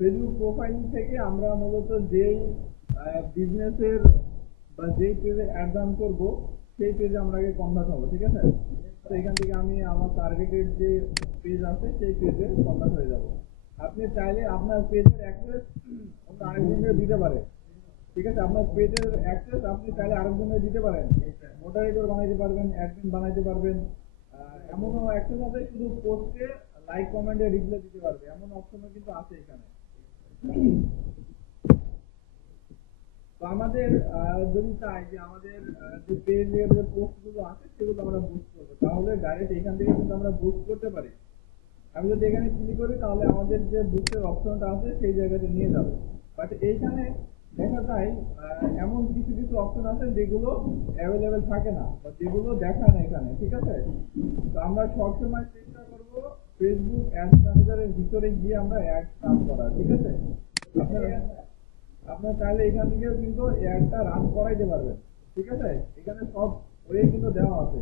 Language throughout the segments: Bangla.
ফেসবুক প্রোফাইল থেকে আমরা মূলত যেই বিজনেসের বা যেই পেজে অ্যাড রান করবো সেই পেজে আমরা আগে কনভার্ট হবো, ঠিক আছে। তো এখান থেকে আমি আমার টার্গেটেড যে পেজ আছে সেই পেজে কনভার্ট হয়ে যাব। আপনি চাইলে আপনার পেজের অ্যাক্সেস অন্য আরেকজনকে দিতে পারে, ঠিক আছে। আপনার পেজের অ্যাক্সেস আপনি চাইলে আরেকজনকে দিতে পারেন, মডারেটর বানাইতে পারবেন, অ্যাডমিন বানাইতে পারবেন। এমনও অ্যাক্সেস আছে শুধু পোস্টে লাইক কমেন্টে রিপ্লাই দিতে পারবে, এমন অপশনও কিন্তু আছে এখানে। তো আমাদের যদি চাই যে আমাদের যে পেজের যে পোস্ট গুলো আছে সেগুলো আমরা বুস্ট করবো, তাহলে ডাইরেক্ট এখান থেকে কিন্তু আমরা বুস্ট করতে পারি। আমি যদি এখানে ক্লিক করি তাহলে আমাদের যে বুস্টের অপশনটা আছে সেই জায়গাতে নিয়ে যাবে। বাট এইখানে দেখা যায় এমন কিছু কিছু অপশন আছে যেগুলো অ্যাভেলেবেল থাকে না বা যেগুলো দেখায় না এখানে, ঠিক আছে। তো আমরা সবসময় চেষ্টা করব ফেসবুক অ্যাড ম্যানেজারের ভিতরে গিয়ে আমরা অ্যাড রান করার, ঠিক আছে। আপনারা আপনার চাইলে এখান থেকেও কিন্তু অ্যাডটা রান করাইতে পারবেন, ঠিক আছে। এখানে সব ওয়ে কিন্তু দেওয়া আছে,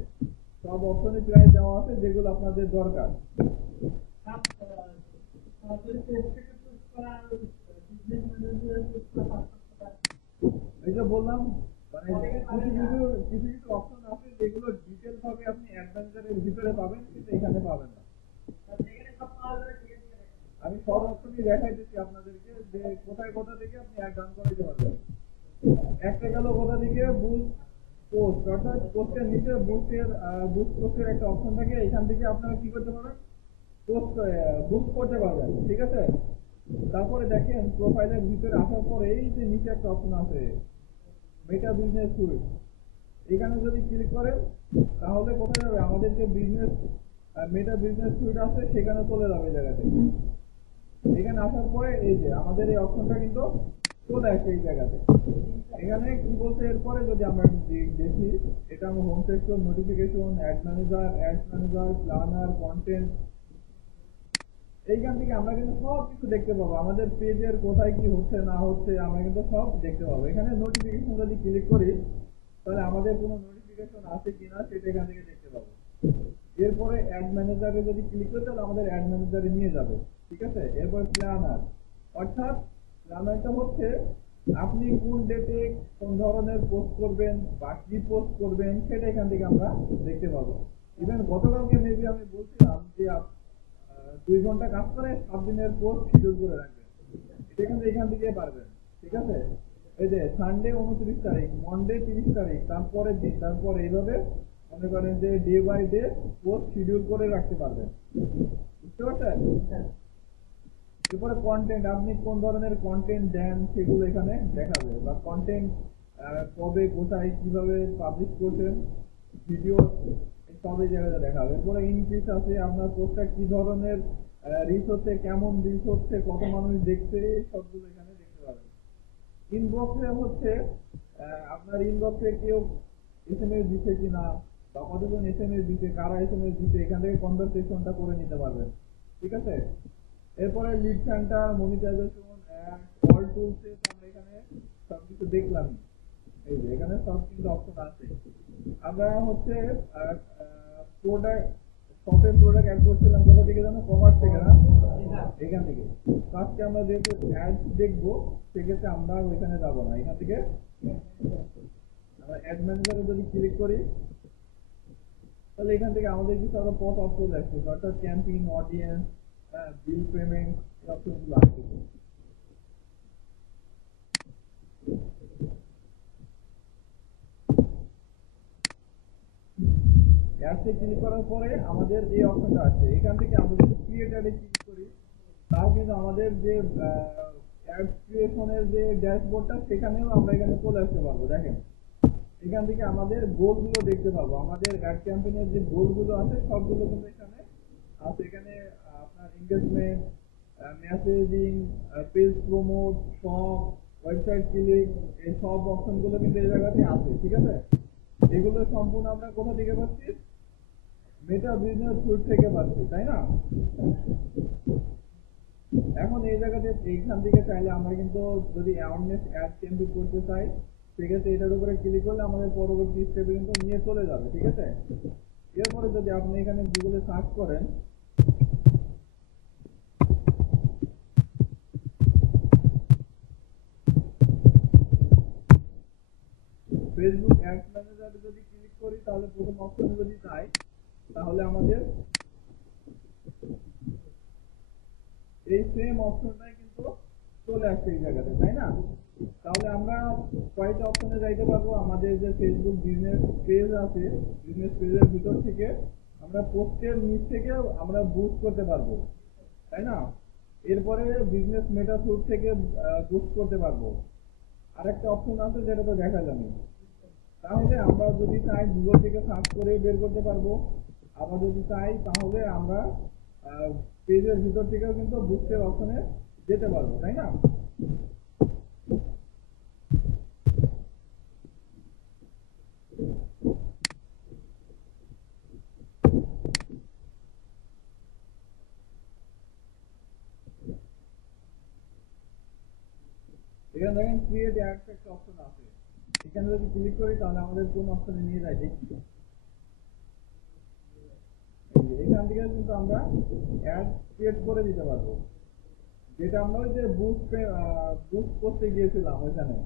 সব অপশনে প্রায় দেওয়া আছে যেগুলো আপনাদের দরকার। এই যে বললাম, মানে কিছু কিছু কিছু কিছু অপশন আছে যেগুলো ডিটেল ভাবে আপনি অ্যাডভেঞ্চারের ভিতরে পাবেন কিন্তু এখানে পাবেন না। আমি সব অপশনই দেখাইতেছি আপনাদেরকে যে কোথায় কোথা থেকে আপনি অ্যাড রান করাইতে পারবেন। একটা গেল কোথা থেকে বুস্ট পোস্ট, অর্থাৎ পোস্টের নিচে বুস্ট পোস্টের একটা অপশন থাকে, এখান থেকে আপনারা কি করতে পারবেন, পোস্ট বুস্ট করতে পারবেন, ঠিক আছে। তারপরে দেখেন প্রোফাইলের ভিতরে আসার পরে এই যে নিচে একটা অপশন আছে মেটা বিজনেস সুইট, এখানে যদি ক্লিক করেন তাহলে কোথায় যাবে, আমাদের যে বিজনেস মেটা বিজনেস সুইট আছে সেখানে চলে যাবে এই জায়গাতে। এখানে আসার পরে এই যে আমাদের এই অপশনটা কিন্তু চলে আসে এই জায়গাতে। এখানে কি বলছে এরপরে যদি আমরা দেখি, এটা আমার home section, notification, ad manager, planner, content. এইখান থেকে আমরা কিন্তু সব কিছু দেখতে পাবো, আমাদের পেজের কোথায় কি হচ্ছে না হচ্ছে আমরা কিন্তু সব দেখতে পাবো। এখানে নোটিফিকেশন যদি ক্লিক করি তাহলে আমাদের কোনো নোটিফিকেশন আছে কিনা সেটা এখান থেকে দেখতে পাবো। এরপরে অ্যাড ম্যানেজারে যদি ক্লিক করি তাহলে আমাদের অ্যাড ম্যানেজারে নিয়ে যাবে, ঠিক আছে। এরপর প্ল্যানার, অর্থাৎ প্ল্যানারটা হচ্ছে আপনি কোন ডেটে কোন ধরনের পোস্ট করবেন বা কি পোস্ট করবেন সেটা এখান থেকে আমরা দেখতে পাবো। ইভেন গতকালকে মেবি আমি বলছিলাম যে 2 ঘন্টা কাজ করে 7 দিনের পোস্ট শিডিউল করে রাখবেন, এটা কিন্তু এখান থেকে পারবেন, ঠিক আছে। এই যে সানডে 29 তারিখ, মন্ডে 30 তারিখ, তারপরের দিন, তারপর এইভাবে মনে করেন যে day by day post schedule করে রাখতে পারবেন, বুঝতে পারছেন। এরপরে কন্টেন্ট, আপনি কোন ধরনের কন্টেন্ট দেন সেগুলো এখানে দেখাবে, বা কন্টেন্ট কবে কোথায় কিভাবে পাবলিশ করছেন ভিডিও সব এই জায়গায় দেখাবে। এরপরে ইনক্রিজ আছে, আপনার পোস্টটা কি ধরনের রিচ হচ্ছে, কেমন রিচ হচ্ছে, কত মানুষ দেখছে, সবগুলো এখানে দেখতে পাবেন। ইনবক্সে হচ্ছে আপনার ইনবক্সে কেউ এসএমএস দিচ্ছে কিনা বা কতজন এসএমএস দিচ্ছে, কারা এসএমএস দিচ্ছে, এখান থেকে কনভারসেশনটা করে নিতে পারবেন, ঠিক আছে। এরপরে lead centre, monetisation, ad, all টুলসে আমরা এখানে সবকিছু দেখলাম। এই যে এখানে সব কিন্তু অপশন আছে। আমরা হচ্ছে প্রোডাক্ট শপে প্রোডাক্ট অ্যাড করছিলাম কোথা থেকে জানো, কমার্স থেকে না, এখান থেকে। আজকে আমরা যেহেতু অ্যাড দেখবো সেক্ষেত্রে আমরা ওইখানে যাবো না, এখান থেকে আমরা অ্যাড ম্যানেজারে যদি ক্লিক করি তাহলে এখান থেকে আমাদের কিছু আরো পপ আপ চলে আসছে, অর্থাৎ ক্যাম্পেইন, অডিয়েন্স, বিল পেমেন্ট, এই অপশনগুলো আসছে। অ্যাডসে ক্লিক করার পরে আমাদের এই অপশনটা আছে, এখান থেকে আমরা যদি ক্রিয়েট অ্যাডে ক্লিক করি তাও কিন্তু আমাদের যে অ্যাড ক্রিয়েশনের যে ড্যাশবোর্ডটা সেখানেও আমরা এখানে চলে আসতে পারবো। দেখেন এখান থেকে আমাদের গোলগুলো দেখতে পাবো, আমাদের অ্যাড ক্যাম্পেইনের যে গোলগুলো আছে সবগুলো কিন্তু এখানে আছে। এখানে আপনার এঙ্গেজমেন্ট, মেসেজিং, পেজ প্রমোট, সব ওয়েবসাইট ক্লিক, এই সব অপশনগুলো কিন্তু এই জায়গাতে আছে, ঠিক আছে। এগুলো সম্পূর্ণ আমরা কোথা থেকে পাচ্ছি, মেটা বিজনেস সুইট থেকে পাচ্ছি, তাই না। এখন এই জায়গাতে এইখান থেকে চাইলে আমরা কিন্তু যদি অ্যাওয়ারনেস অ্যাড ক্যাম্পেইন করতে চাই সেক্ষেত্রে এটার উপরে ক্লিক করলে আমাদের পরবর্তী স্টেপে কিন্তু নিয়ে চলে যাবে, ঠিক আছে। এরপরে যদি আপনি এখানে গুগলে সার্চ করেন এটাতে যদি ক্লিক করি তাহলে প্রথম অপশনে যদি যাই তাহলে আমাদের এই সেম অপশনটাই কিন্তু চলে আসছে এই জায়গাতে, তাই না? তাহলে আমরা কয়টা অপশনে যাইতে পারবো? আমাদের যে ফেসবুক বিজনেস পেজ আছে, বিজনেস পেজের ভিতর থেকে আমরা পোস্টের নিচ থেকে আমরা বুস্ট করতে পারবো, তাই না? এরপরে বিজনেস মেটা থ্রু থেকে বুস্ট করতে পারবো। আরেকটা অপশন আছে যেটা তো দেখালাম। তাহলে আমরা যদি চাই গুগল থেকে সার্চ করে বের করতে পারবো, আবার যদি চাই তাহলে আমরা পেজের ভিতর থেকেও কিন্তু বুস্টের অপশনে যেতে পারবো, তাই না? এখানে দেখেন ক্রিয়েট অ্যাডস একটা অপশন আছে, এখানে যদি ক্লিক করি তাহলে আমাদের কোন অপশনে নিয়ে যায় দেখি। এখান থেকে কিন্তু আমরা অ্যাড ক্রিয়েট করে দিতে পারবো, যেটা আমরা ওই যে বুস্ট করতে গিয়েছিলাম ওইখানে।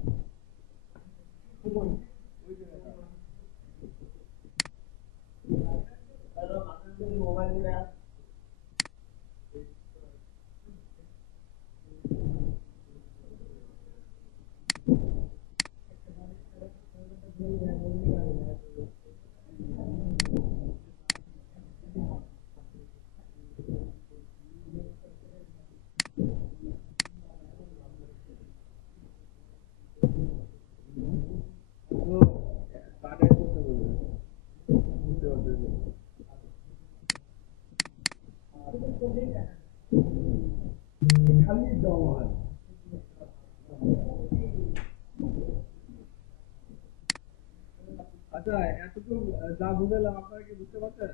আচ্ছা, এতটুকু যা বুঝালাম আপনারা কি বুঝতে পারছেন?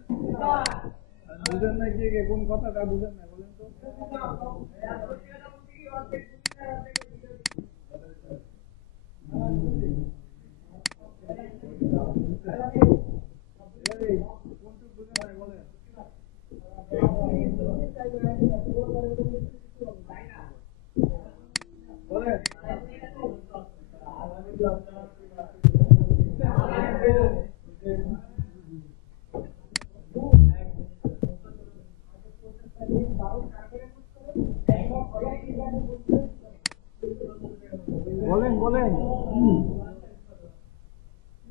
বুঝেন না কি কোন কথাটা বুঝেন না বলেন তো? কোনটুকু বুঝেন নাই বলেন? বলেন। বলেন বলেন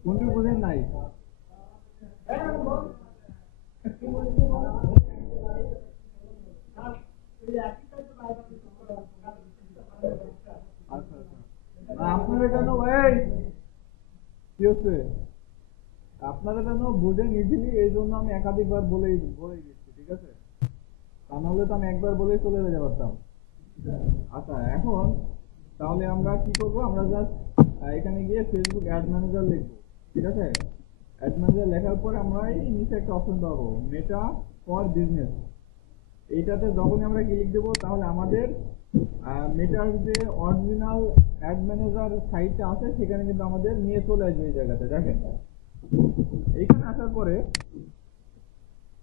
কোনটুকু বুঝেন নাই? আচ্ছা আচ্ছা, আপনারা কেন ভাই কি হচ্ছে? আপনারা কেন বুঝেন ইজিলি, এই জন্য আমি একাধিকবার বলেই দিচ্ছি, ঠিক আছে? তা নাহলে তো আমি একবার বলেই চলে যেতে পারতাম। আচ্ছা, এখন তাহলে আমরা কি করব? আমরা জাস্ট এখানে গিয়ে ফেসবুক অ্যাড ম্যানেজার লিখবো, ঠিক আছে? অ্যাড ম্যানেজার লেখার পরে আমরা এই নিচে একটা অপশন পাবো, মেটা ফর বিজনেস। এইটাতে যখনই আমরা ক্লিক দেবো তাহলে আমাদের মেটার যে অরিজিনাল অ্যাড ম্যানেজার সাইটটা আছে সেখানে কিন্তু আমাদের নিয়ে চলে আসবে এই জায়গাতে। দেখেন এইখানে আসার পরে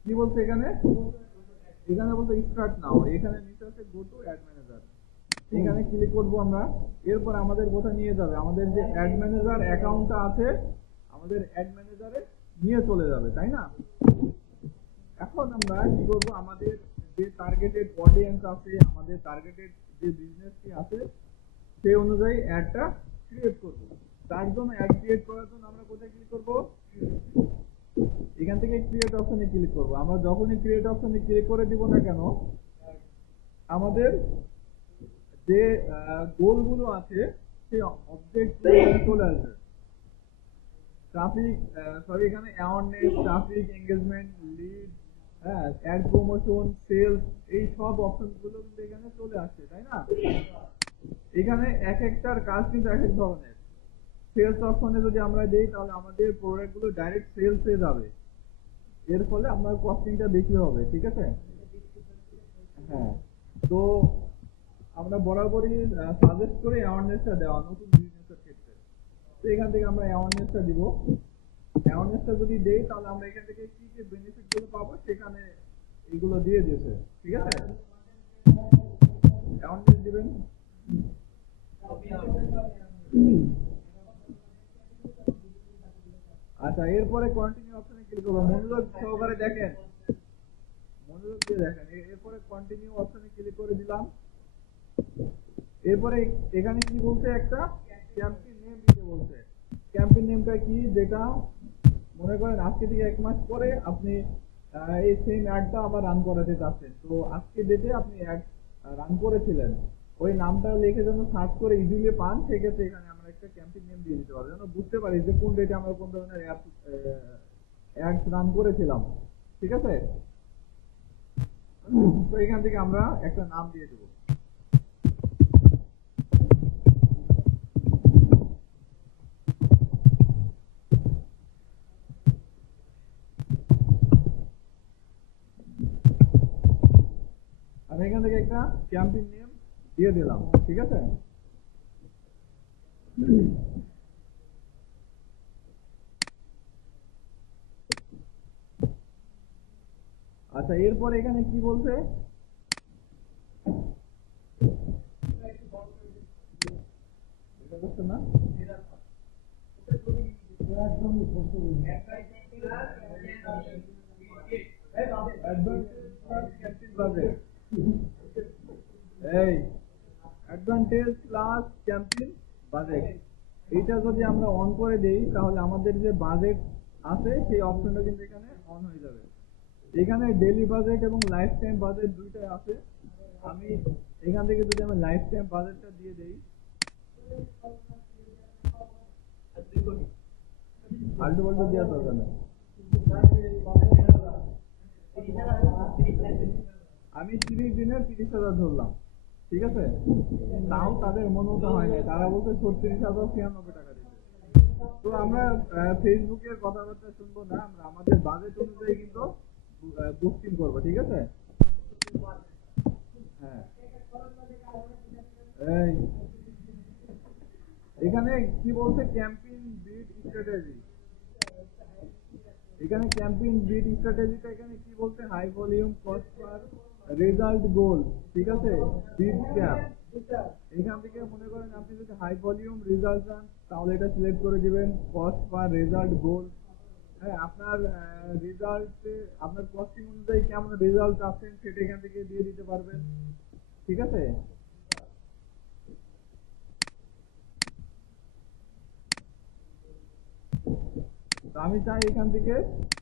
কি বলছে এখানে বলতে স্টার্ট নাও, এখানে নিচে আছে গো টু অ্যাড ম্যানেজার, এখানে ক্লিক করব আমরা। এরপর আমাদের কোথায় নিয়ে যাবে? আমাদের যে অ্যাড ম্যানেজার অ্যাকাউন্টটা আছে আমাদের অ্যাড ম্যানেজারে নিয়ে চলে যাবে, তাই না? এখন আমরা কি করব? আমাদের যে টার্গেটেড অডিয়েন্স আছে, আমাদের টার্গেটেড যে বিজনেসটি আছে সেই অনুযায়ী অ্যাডটা ক্রিয়েট করব। তার জন্য অ্যাড ক্রিয়েট করার জন্য আমরা কোথায় ক্লিক করব? এখান থেকে ক্রিয়েট অপশনে ক্লিক করব। আমরা যখনই ক্রিয়েট অপশনে ক্লিক করে দিব না কেন, আমাদের যে গোলগুলো আছে সেই অবজেক্ট চলে আসবে। ট্রাফিক, সরি, এখানে অ্যাওয়ারনেস, ট্রাফিক, এঙ্গেজমেন্ট, লিড, হ্যাঁ, অ্যাড প্রমোশন, সেলস, এই সব অপশনগুলো কিন্তু এখানে চলে আসছে, তাই না? এখানে এক একটার কাজ কিন্তু এক এক ধরনের। সেলস অপশনে যদি আমরা দেই তাহলে আমাদের প্রোডাক্টগুলো ডাইরেক্ট সেলসে যাবে, এর ফলে আপনার কস্টিংটা বেশি হবে, ঠিক আছে? হ্যাঁ, তো আমরা বরাবরই সাজেস্ট করি অ্যাওয়ারনেসটা দেওয়া নতুন বিজনেসের ক্ষেত্রে। তো এখান থেকে আমরা অ্যাওয়ারনেসটা দিব। অ্যাওয়ারনেসটা যদি দেই তাহলে আমরা এখান থেকে কি কি বেনিফিট গুলো পাবো সেখানে এগুলো দিয়ে দিয়েছে, ঠিক আছে? অ্যাওয়ারনেস দিবেন। আচ্ছা, এরপরে কন্টিনিউ অপশনে ক্লিক করবো। মনোযোগ সহকারে দেখেন, মনোযোগ দিয়ে দেখেন। এরপরে কন্টিনিউ অপশনে ক্লিক করে দিলাম। এরপরে এখানে কি বলছে, একটা ক্যাম্পেইন নেম দিতে বলছে। ক্যাম্পেইন নেমটা কি, যেটা মনে করেন আজকে থেকে 1 মাস পরে আপনি এই সেম অ্যাডটা আবার রান করাতে চাচ্ছেন। তো আজকে ডেটে আপনি অ্যাড রান করেছিলেন, ওই নামটা লিখে যেন সার্চ করে ইজিলি পান, সেক্ষেত্রে এখানে আমরা একটা ক্যাম্পেইন নেম দিয়ে দিতে পারবো, যেন বুঝতে পারি যে কোন ডেটে আমরা কোন ধরনের অ্যাডস রান করেছিলাম। ঠিক আছে, তো এখান থেকে আমরা একটা নাম দিয়ে দেবো। আমি এখান থেকে একটা ক্যাম্পেইন নেম দিয়ে দিলাম। ঠিক আছে, আচ্ছা, এরপর এখানে কি বলছে, না এই অ্যাডভান্টেজ প্লাস ক্যাম্পেইন বাজেট, এইটা যদি আমরা অন করে দেই তাহলে আমাদের যে বাজেট আছে সেই অপশনটা কিন্তু এখানে অন হয়ে যাবে। এখানে ডেইলি বাজেট এবং লাইফ টাইম বাজেট দুইটাই আছে। আমি এখান থেকে যদি আমি লাইফ টাইম বাজেটটা দিয়ে দেই, আল্টো পাল্টো দেওয়ার দরকার নেই, আমি 30 দিনের 30,000 ধরলাম। ঠিক আছে, তাও তাদের মনোটা হয় নাই, তারা বলছে 36,096 টাকা দিতে। তো আমরা ফেসবুকের কথাবার্তা শুনবো না, আমরা আমাদের বাজেট অনুযায়ী কিন্তু বুকিং করবো। ঠিক আছে, হ্যাঁ, এই এখানে কি বলছে, ক্যাম্পেইন বিড স্ট্র্যাটেজি। এখানে ক্যাম্পেইন বিড স্ট্র্যাটেজিটা এখানে কি বলছে, high volume cost per result goal. ঠিক আছে, বিড ক্যাপ। এখান থেকে মনে করেন আপনি যদি হাই ভলিউম রেজাল্ট চান তাহলে এটা সিলেক্ট করে দিবেন, কস্ট পার রেজাল্ট গোল। হ্যাঁ, আপনার রেজাল্টে আপনার কস্টিং অনুযায়ী কেমন রেজাল্ট আসছেন সেটা এখান থেকে দিয়ে দিতে পারবেন। ঠিক আছে, তো আমি চাই এখান থেকে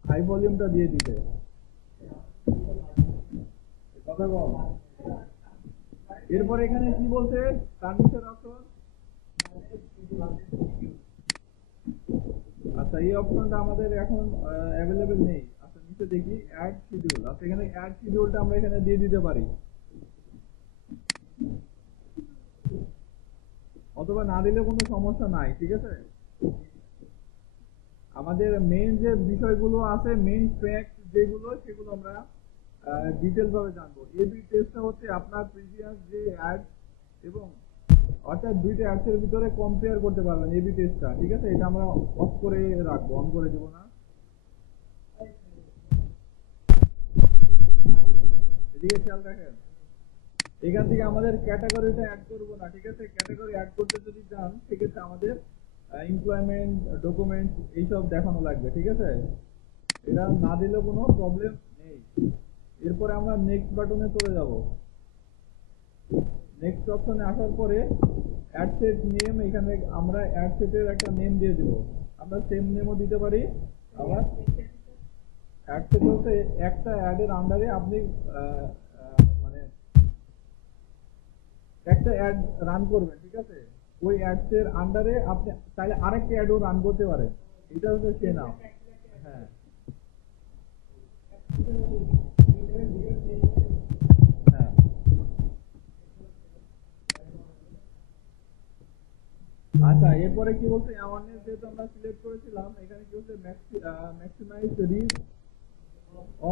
হাই ভলিউমটা দিয়ে দিতে। কথা বল। এরপর এখানে কি বলছে, ট্রানজিশন অপশন। আচ্ছা, এই অপশনটা আমাদের এখন অ্যাভেলেবেল নেই। আচ্ছা, নিচে দেখি অ্যাড শিডিউল। আচ্ছা, এখানে অ্যাড শিডিউলটা আমরা এখানে দিয়ে দিতে পারি, অথবা না দিলে কোনো সমস্যা নাই। ঠিক আছে, আমাদের মেইন যে বিষয়গুলো আছে, মেইন ফ্যাক্ট যেগুলো, সেগুলো আমরা ডিটেল ভাবে জানবো। এবি টেস্টটা হচ্ছে আপনার প্রিভিয়াস যে অ্যাড এবং অর্থাৎ দুইটা অ্যাডস এর ভিতরে কম্পেয়ার করতে পারবেন এবি টেস্টটা। ঠিক আছে, এটা আমরা অফ করে রাখবো, অন করে দিব না। এদিকে খেয়াল রাখেন, এখান থেকে আমাদের ক্যাটাগরিটা অ্যাড করবো না। ঠিক আছে, ক্যাটাগরি অ্যাড করতে যদি চান সেক্ষেত্রে আমাদের এমপ্লয়মেন্ট ডকুমেন্টস এইসব দেখানো লাগবে। ঠিক আছে, এটা না দিলেও কোনো প্রবলেম নেই। এরপরে আমরা নেক্সট বাটনে চলে যাব। নেক্সট অপশনে আসার পরে অ্যাড সেট নেম, এখানে আমরা অ্যাড সেটের একটা নেম দিয়ে দেব। আমরা সেম নেমও দিতে পারি। আবার অ্যাড সেট হচ্ছে একটা অ্যাডের আন্ডারে আপনি মানে একটা অ্যাড রান করবেন। ঠিক আছে, ওই অ্যাডস এর আন্ডারে আপনি চাইলে আরেকটা অ্যাডও রান করতে পারেন। এটা হচ্ছে সে নাম। হ্যাঁ, হ্যাঁ, আচ্ছা, এরপরে কি বলছে, অ্যাওয়ারনেস যেহেতু আমরা সিলেক্ট করেছিলাম, এখানে কি বলছে, ম্যাক্সিমাইজ রিচ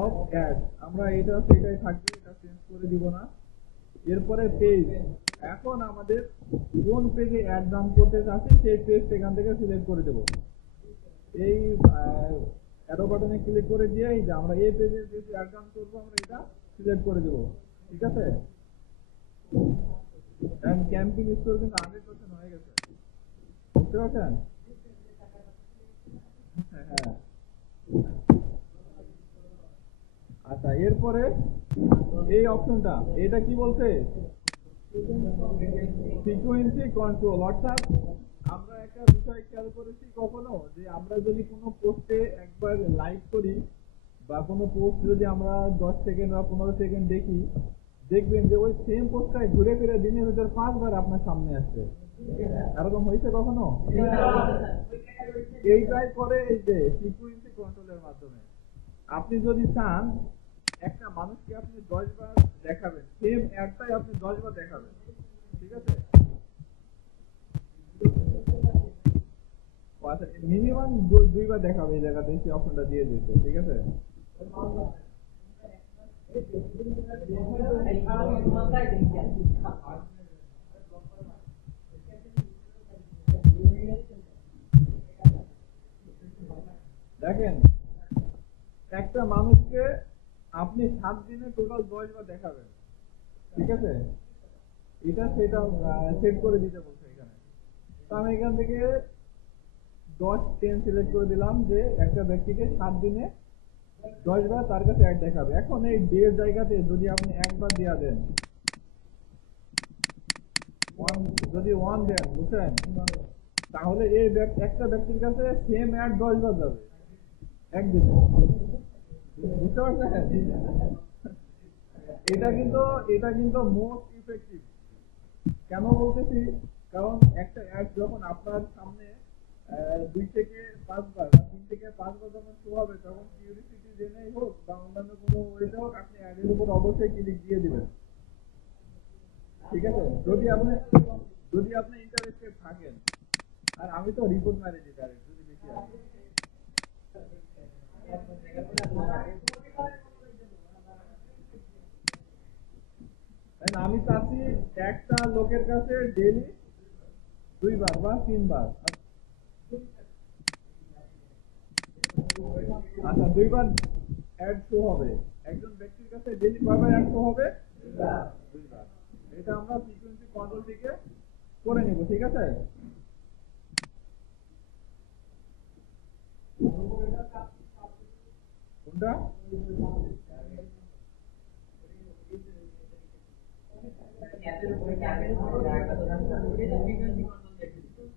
অফ অ্যাড, আমরা এটা সেটাই থাকবে, এটা চেঞ্জ করে দিব না। এরপরে পেজ, এখন আমাদের কোন পেজে অ্যাড রান করতে চাচ্ছি সেই পেজটা এখান থেকে সিলেক্ট করে দেব। এই অ্যারো বাটনে ক্লিক করে দিয়ে এই যে আমরা এই পেজে যে অ্যাড রান করবো আমরা এটা সিলেক্ট করে দেব। ঠিক আছে, এন্ড ক্যাম্পেইন স্কোর কিন্তু 100% হয়ে গেছে, বুঝতে পারছেন? হ্যাঁ। আচ্ছা, এরপরে এই অপশনটা, এটা কি বলছে? Frequency control. অর্থাৎ আমরা একটা বিষয় খেয়াল করেছি কখনো যে আমরা যদি কোনো পোস্টে একবার লাইক করি বা কোনো পোস্ট যদি আমরা 10 সেকেন্ড বা 15 সেকেন্ড দেখি, দেখবেন যে ওই সেম পোস্টটাই ঘুরে ফিরে দিনের ভিতর 5 বার আপনার সামনে আসছে। এরকম হয়েছে কখনো? এইটাই করে এই যে ফ্রিকোয়েন্সি কন্ট্রোলের মাধ্যমে। আপনি যদি চান একটা মানুষকে আপনি 10 বার দেখাবেন, সেম অ্যাডটাই আপনি 10 বার দেখাবেন, ঠিক আছে? মিনিমাম 2বার দেখাবে এই জায়গাতে, সেই অপশনটা দিয়ে দিতে, ঠিক আছে? দেখেন, একটা মানুষকে আপনি 7 দিনে টোটাল 10 বার দেখাবেন, ঠিক আছে? এটা সেটা সেট করে দিতে বলছে এখানে। তো আমি এখান থেকে 10 10 সিলেক্ট করে দিলাম যে একটা ব্যক্তিকে 7 দিনে 10 বার তার কাছে অ্যাড দেখাবে। এখন এই ডের জায়গাতে যদি আপনি একবার দেওয়া দেন, যদি 1 দেন, বুঝছেন, তাহলে এই একটা ব্যক্তির কাছে সেম অ্যাড 10 বার যাবে একদিনে, বুঝতে পারছেন? এটা কিন্তু মোস্ট ইফেক্টিভ। কেন বলতেছি? কারণ একটা অ্যাড যখন আপনার সামনে 2 থেকে 5 বার বা 3 থেকে 5 বার যখন শো হবে, তখন কিউরিসিটি জেনেই হোক বা অন্যান্য কোনো ওয়েতে হোক, আপনি অ্যাডের উপর অবশ্যই ক্লিক দিয়ে দিবেন, ঠিক আছে? যদি আপনি ইন্টারেস্টেড থাকেন। আর আমি তো রিপোর্ট মারি দিই ডাইরেক্ট যদি বেশি আসে। আমি চাচ্ছি একটা লোকের কাছে ডেইলি 2 বার বা 3 বার। আচ্ছা, 2 বার অ্যাড শো হবে। একজন ব্যক্তির কাছে ডেইলি কয়বার অ্যাড শো হবে? 2 বার। এটা আমরা ফ্রিকোয়েন্সি কন্ট্রোল থেকে করে নিব, ঠিক আছে? কোনটা?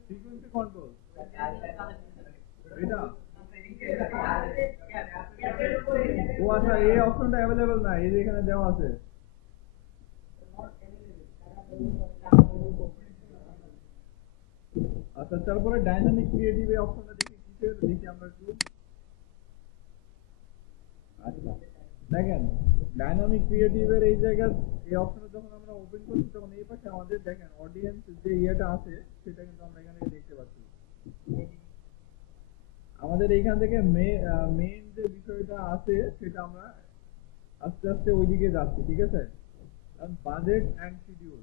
ফ্রিকোয়েন্সি কন্ট্রোল, এটা? ও আচ্ছা, এই অপশনটা অ্যাভেলেবল না, এই যে এখানে দেওয়া আছে। আচ্ছা, তারপরে ডাইনামিক ক্রিয়েটিভ এই অপশনটা দেখি কিসের, দেখি আমরা একটু। আচ্ছা, দেখেন, ডাইনামিক ক্রিয়েটিভের এই জায়গায় এই অপশনে যখন আমরা ওপেন করছি, তখন এই পাশে আমাদের দেখেন অডিয়েন্স যে ইয়েটা আছে সেটা কিন্তু আমরা এখানে দেখতে পাচ্ছি। আমাদের এইখান থেকে মেইন যে বিষয়টা আছে সেটা আমরা আস্তে আস্তে ওইদিকে যাচ্ছি, ঠিক আছে? বাজেট অ্যান্ড শিডিউল,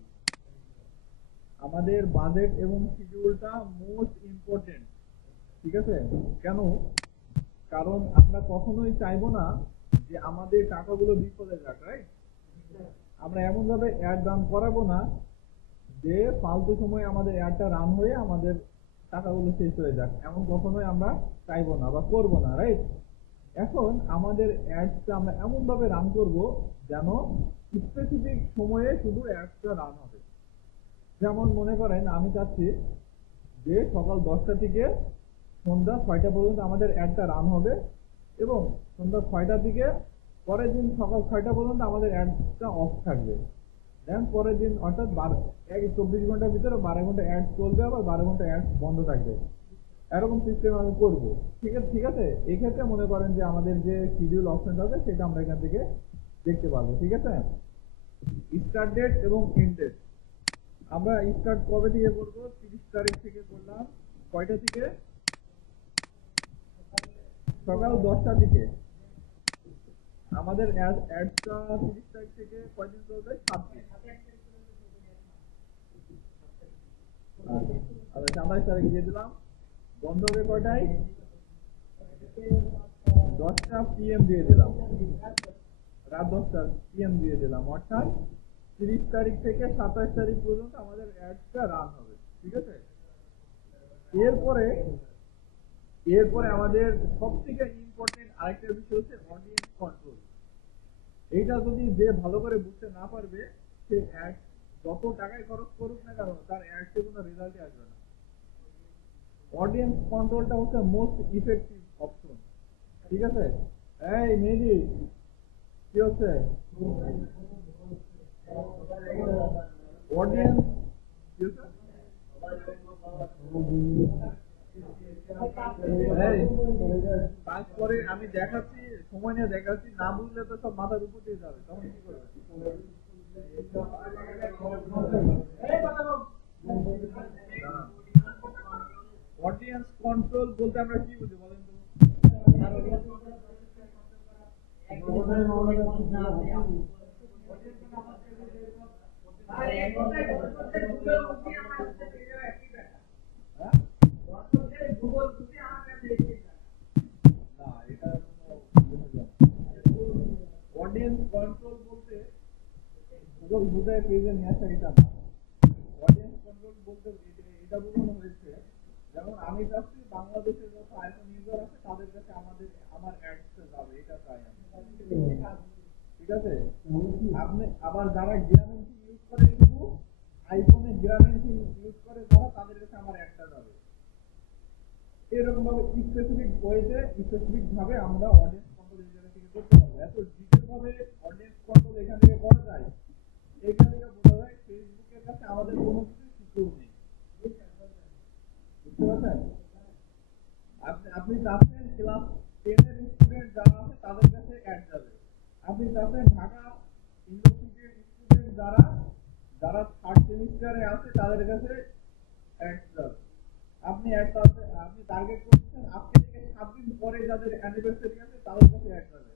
আমাদের বাজেট এবং শিডিউলটা মোস্ট ইম্পর্টেন্ট, ঠিক আছে? কেন? কারণ আমরা কখনোই চাইবো না যে আমাদের টাকাগুলো বিপদে যাক, রাইট? আমরা এমন ভাবে অ্যাড রান করাবো না যে ফালতু সময় আমাদের অ্যাডটা রান হয়ে আমাদের টাকাগুলো শেষ হয়ে যাক, এমন কখনোই আমরা চাইবো না বা করবো না, রাইট? এখন আমাদের অ্যাডসটা আমরা এমন ভাবে রান করব যেন স্পেসিফিক সময়ে শুধু অ্যাডসটা রান হবে। যেমন মনে করেন আমি চাচ্ছি যে সকাল 10টা থেকে সন্ধ্যা 6টা পর্যন্ত আমাদের অ্যাডটা রান হবে, এবং সন্ধ্যা 6টা থেকে পরের দিন সকাল 6টা পর্যন্ত আমাদের অ্যাডটা অফ থাকবে। দেন পরের দিন অর্থাৎ 24 ঘন্টার ভিতরে 12 ঘন্টা অ্যাড চলবে, আবার 12 ঘন্টা অ্যাড বন্ধ থাকবে। এরকম সিস্টেম আমি করব, ঠিক আছে? ঠিক আছে, এই ক্ষেত্রে মনে করেন যে আমাদের যে শিডিউল অপশনটা আছে সেটা আমরা এখান থেকে দেখতে পারবো, ঠিক আছে? স্টার্ট ডেট এবং এন্ড ডেট, আমরা স্টার্ট কবে থেকে করবো? 30 তারিখ থেকে করলাম। কয়টা থেকে? সকাল 10টা থেকে। আমাদের অ্যাডটা 30 তারিখ থেকে কয়দিন চলবে? 7 দিন। আচ্ছা, 27 তারিখ দিয়ে দিলাম। বন্ধ হবে কয়টায়? 10টা PM দিয়ে দিলাম, রাত 10টা PM দিয়ে দিলাম। অর্থাৎ 30 তারিখ থেকে 27 তারিখ পর্যন্ত আমাদের অ্যাডটা রান হবে, ঠিক আছে? এরপরে এরপরে আমাদের সবথেকে ইম্পর্টেন্ট আরেকটা বিষয় হচ্ছে অডিয়েন্স কন্ট্রোল। এইটা যদি যে ভালো করে বুঝতে না পারবে, সে অ্যাড যত টাকায় খরচ করুক না কেন, তার অ্যাডসে কোনো রেজাল্টই আসবে না। অডিয়েন্স কন্ট্রোলটা হচ্ছে মোস্ট ইফেক্টিভ অপশন। ঠিক আছে? এই মেহেদি, কি হচ্ছে? অডিয়েন্স কি হচ্ছে? এই কাজ করে আমি দেখাচ্ছি, সময় নিয়ে দেখাচ্ছি, না বুঝলে তো সব মাথার উপর দিয়ে যাবে, তখন কি করবে? অডিয়েন্স কন্ট্রোল বলতে আমরা কি বুঝি বলেন তো? হ্যাঁ? না, এটা অডিয়েন্স কন্ট্রোল বলতে গুগল বুঝায় পেজে নিয়ে আসা এটা না। অডিয়েন্স কন্ট্রোল বলতে এটা বোঝানো হয়েছে, যেমন আমি চাচ্ছি বাংলাদেশের যত আইফোন ইউজার আছে তাদের কাছে আমার অ্যাডস যাবে, এটা চাই আমি। ঠিক আছে? আপনি আবার যারা গ্রামীণ সিম ইউজ করে, কিন্তু আইফোনে গ্রামীণ সিম ইউজ করে যারা, তাদের কাছে আমার অ্যাডটা যাবে। এরকম ভাবে স্পেসিফিক ওয়েতে, স্পেসিফিক ভাবে আমরা অডিয়েন্স কন্ট্রোল এই জায়গা থেকে করতে পারবো। এত ডিটেল ভাবে অডিয়েন্স কন্ট্রোল এখান থেকে করা যায়, এখান থেকে বোঝা যায় ফেসবুকের কাছে আমাদের কোনো কিছু সিকিউর নেই। বুঝতে পারছেন? আপনি চাচ্ছেন ক্লাস 10 এর স্টুডেন্ট যারা আছে তাদের কাছে অ্যাড যাবে। আপনি চাচ্ছেন ঢাকা ইউনিভার্সিটির স্টুডেন্ট যারা যারা থার্ড সেমিস্টারে আছে তাদের কাছে অ্যাড যাবে। আপনি টার্গেট করছেন আজকে থেকে 7 দিন পরে যাদের অ্যানিভার্সারি আছে তাদের কাছে অ্যাড যাবে।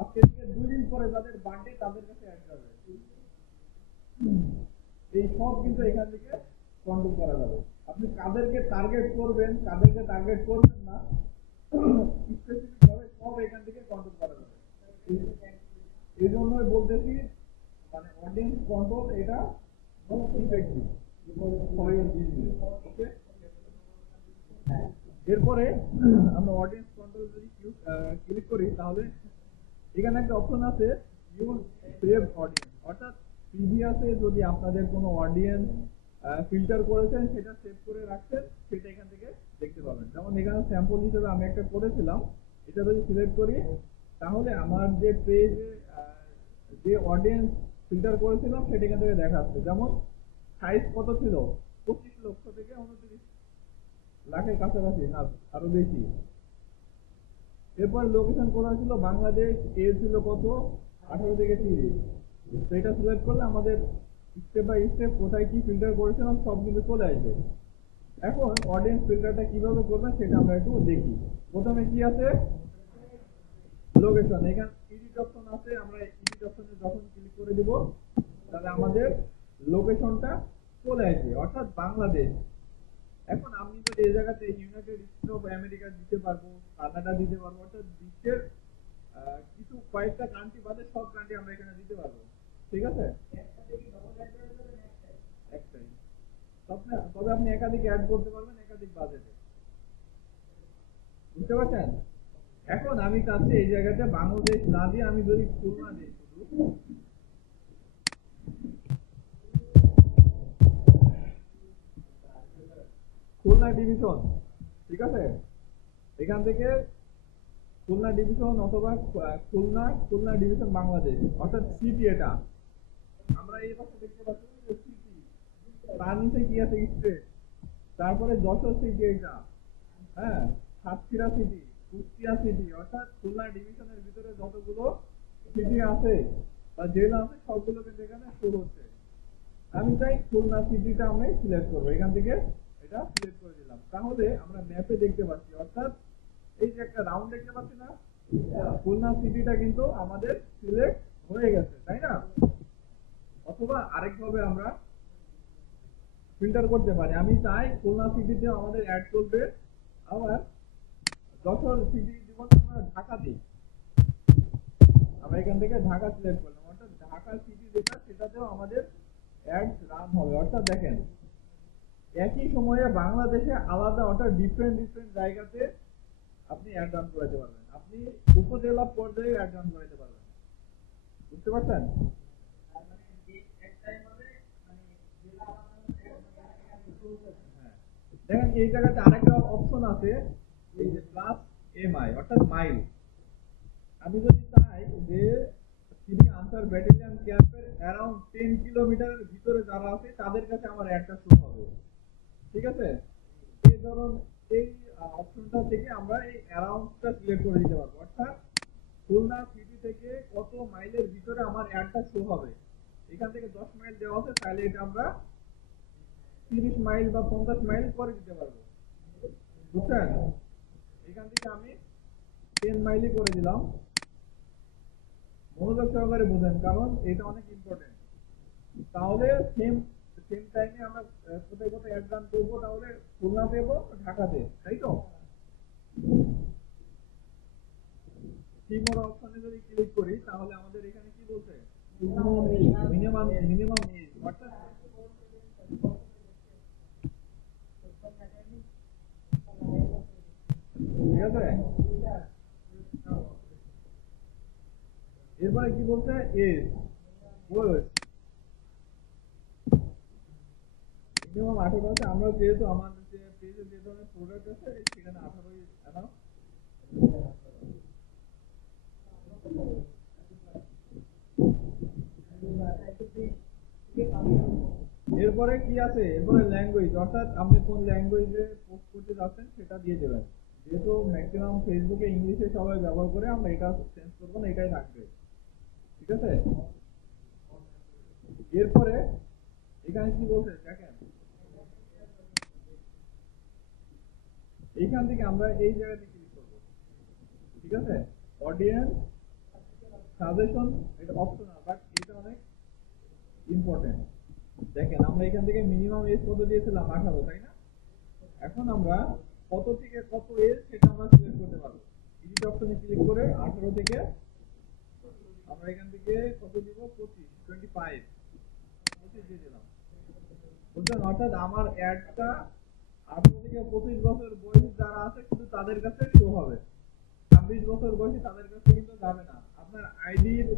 আজকে থেকে 2 দিন পরে যাদের বার্থডে তাদের কাছে অ্যাড যাবে। এই সব কিন্তু এখান থেকে কন্ট্রোল করা যাবে। আপনি কাদেরকে টার্গেট করবেন, কাদেরকে টার্গেট করবেন না, স্পেসিফিক ভাবে সব এখান থেকে কন্ট্রোল করা যাবে। এই জন্যই বলতেছি, মানে অডিয়েন্স কন্ট্রোল এটা most effective for your business. Okay, এরপরে আমরা অডিয়েন্স কন্ট্রোল যদি ক্লিক করি, তাহলে এখানে একটা অপশন আছে ইউজ সেভ অডিয়েন্স, অর্থাৎ প্রিভিয়াসে যদি আপনাদের কোনো অডিয়েন্স ফিল্টার করেছেন সেটা সেভ করে রাখছেন, সেটা এখান থেকে দেখতে পাবেন। যেমন এখানে স্যাম্পল হিসেবে আমি একটা করেছিলাম, এটা যদি সিলেক্ট করি তাহলে আমার যে পেজে যে অডিয়েন্স ফিল্টার করেছিলাম সেটা এখান থেকে দেখাচ্ছে। যেমন সাইজ কত ছিল, 25 লক্ষ থেকে 29 লাখের কাছাকাছি, না আরো বেশি। এরপর লোকেশন কোথায় ছিল, বাংলাদেশ, এ ছিল কত, 18 থেকে 30। সেটা সিলেক্ট করলে আমাদের স্টেপ বাই স্টেপ কোথায় কি ফিল্টার করেছিলাম সব কিন্তু চলে আসবে। এখন অডিয়েন্স ফিল্টারটা কিভাবে করবেন সেটা আমরা একটু দেখি। প্রথমে কি আছে, লোকেশন। এখানে এডিট অপশন আছে, আমরা এডিট অপশনে যখন ক্লিক করে দেব তাহলে আমাদের লোকেশনটা চলে আসবে, অর্থাৎ বাংলাদেশ। এখন আমি যদি এই জায়গাতে ইউনাইটেড স্টেটস অফ আমেরিকা দিতে পারবো, কানাডা দিতে পারবো, অর্থাৎ বিশ্বের কিছু কয়েকটা কান্ট্রি বাদে সব কান্ট্রি আমরা এখানে দিতে পারবো। ঠিক আছে? একটাই। তবে আপনি একাধিক অ্যাড করতে পারবেন একাধিক বাজেটে। বুঝতে পারছেন? এখন আমি চাচ্ছি এই জায়গাতে বাংলাদেশ না দিয়ে আমি যদি খুলনা দিই, শুধু খুলনা ডিভিশন। ঠিক আছে? এখান থেকে খুলনা ডিভিশন অথবা খুলনা ডিভিশন বাংলাদেশ, অর্থাৎ সিটি। এটা আমরা এই পাশে দেখতে পাচ্ছি যে সিটি, তার নিচে কি আছে, স্টেট, তারপরে যশোর সিটি, এটা হ্যাঁ, সাতক্ষীরা সিটি, কুষ্টিয়া সিটি, অর্থাৎ খুলনা ডিভিশনের ভিতরে যতগুলো সিটি আছে বা জেলা আছে সবগুলো কিন্তু এখানে শুরু হচ্ছে। আমি চাই খুলনা সিটিটা আমরা সিলেক্ট করবো, এখান থেকে এটা সিলেক্ট করে দিলাম। তাহলে আমরা ম্যাপে দেখতে পাচ্ছি, অর্থাৎ এই যে একটা রাউন্ড দেখতে পাচ্ছি না, খুলনা সিটিটা কিন্তু আমাদের সিলেক্ট হয়ে গেছে, তাই না? অথবা আরেকভাবে আমরা ফিল্টার করতে পারি, আমি চাই খুলনা সিটিতে আমাদের অ্যাড করবে, আবার যশোর সিটি দিব আমরা ঢাকা দিই, আমরা এখান থেকে ঢাকা সিলেক্ট করলাম, অর্থাৎ ঢাকা সিটি যেটা সেটাতেও আমাদের অ্যাড রান হবে। অর্থাৎ দেখেন একই সময়ে বাংলাদেশে আলাদা অর্থাৎ ডিফারেন্ট জায়গাতে আপনি অ্যাড রান করাতে পারবেন। আপনি উপজেলা পর্যায়ে অ্যাড রান করাতে পারবেন। বুঝতে পারছেন? হ্যাঁ। দেখেন এই জায়গাতে আরেকটা অপশন আছে, এই যে প্লাস এমআই অর্থাৎ মাইল। আমি যদি চাই যে সিটি আনসার ব্যাটালিয়ন ক্যাম্পের অ্যারাউন্ড 10 কিলোমিটারের ভিতরে যারা আছে তাদের কাছে আমার অ্যাডটা শো হবে। ঠিক আছে? এই ধরুন এই অপশনটা থেকে আমরা এই অ্যারাউন্ডটা সিলেক্ট করে দিতে পারবো, অর্থাৎ খুলনা সিটি থেকে কত মাইলের ভিতরে আমার অ্যাডটা শো হবে। এখান থেকে 10 মাইল দেওয়া আছে, তাহলে এটা আমরা 30 মাইল বা 50 মাইল করে দিতে পারবো। বুঝছেন? এখান থেকে আমি 10 মাইলই করে দিলাম। মনোযোগ সহকারে বোঝেন, কারণ এটা অনেক ইম্পর্টেন্ট। তাহলে সেম টাইমে আমরা কোথায় কোথায় অ্যাড রান করবো, তাহলে খুলনাতে এবং ঢাকাতে, তাই তো? সিমোর অপশনে যদি ক্লিক করি তাহলে আমাদের এখানে কি বলছে, মিনিমাম এজ অর্থাৎ ঠিক আছে। এরপরে কি বলছে, এজ বয়স মিনিমাম 18 আছে। আমরা যেহেতু আমাদের যে পেজে যে ধরনের প্রোডাক্ট আছে সেখানে 18ই অ্যালাউ। এরপরে কি আছে, এরপরে ল্যাঙ্গুয়েজ অর্থাৎ আপনি কোন ল্যাঙ্গুয়েজে পোস্ট করতে যাচ্ছেন সেটা দিয়ে দেবেন। যেহেতু ম্যাক্সিমাম ফেসবুকে ইংলিশে সবাই ব্যবহার করে, আমরা এটা চেঞ্জ করবো না, এটাই থাকবে। ঠিক আছে? এরপরে এখানে কি বলছে দেখেন, এইখান থেকে আমরা এই জায়গাতে ক্লিক করবো। ঠিক আছে? অডিয়েন্স সাজেশন এটা অপশনাল, বাট এটা অনেক ইম্পর্টেন্ট। দেখেন আমরা এখান থেকে মিনিমাম এজ কত দিয়েছিলাম, 18, তাই না? এখন আমরা কত থেকে কত এজ সেটা আমরা সিলেক্ট করতে পারবো। এডিট অপশনে ক্লিক করে 18 থেকে আমরা এখান থেকে কত দিব, 25 দিয়ে দিলাম। বুঝলেন? অর্থাৎ আমার অ্যাডটা 18 থেকে 25 বছর বয়সী যারা আছে শুধু তাদের কাছে শো হবে, 26 বছর বয়সী তাদের কাছে কিন্তু যাবে না। আপনার আইডির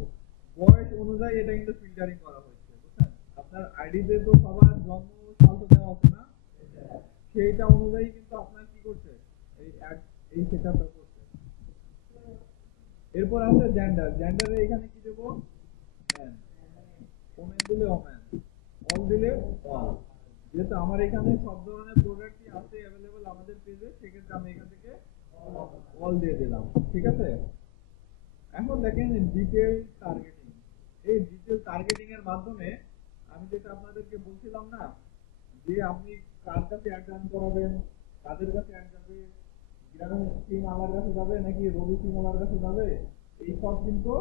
বয়স অনুযায়ী এটা কিন্তু ফিল্টারিং করা হয়েছে। বুঝছেন? আপনার আইডিতে তো সবার জন্ম সাল তো দেওয়া আছে না, সেইটা অনুযায়ী কিন্তু আপনার কি করছে, এই অ্যাড এই সেটআপটা করছে। এরপর আছে জেন্ডার। জেন্ডারে এখানে কি দেব, ম্যান। ওমেন দিলে ওমেন, অল দিলে অল। যেহেতু আমার এখানে সব ধরনের প্রোডাক্টই আছে অ্যাভেলেবল আমাদের পেজে, সেক্ষেত্রে আমি এখান থেকে অল দিয়ে দিলাম। ঠিক আছে? এখন দেখেন ডিটেল টার্গেটিং। এই ডিটেল টার্গেটিং এর মাধ্যমে আমি যেটা আপনাদেরকে বলছিলাম না, যে আপনি কার কাছে অ্যাড রান করাবেন, কাদের কাছে অ্যাড যাবে, গ্রামের সিম আমার কাছে যাবে নাকি রবি সিম আমার কাছে যাবে, এই সব কিন্তু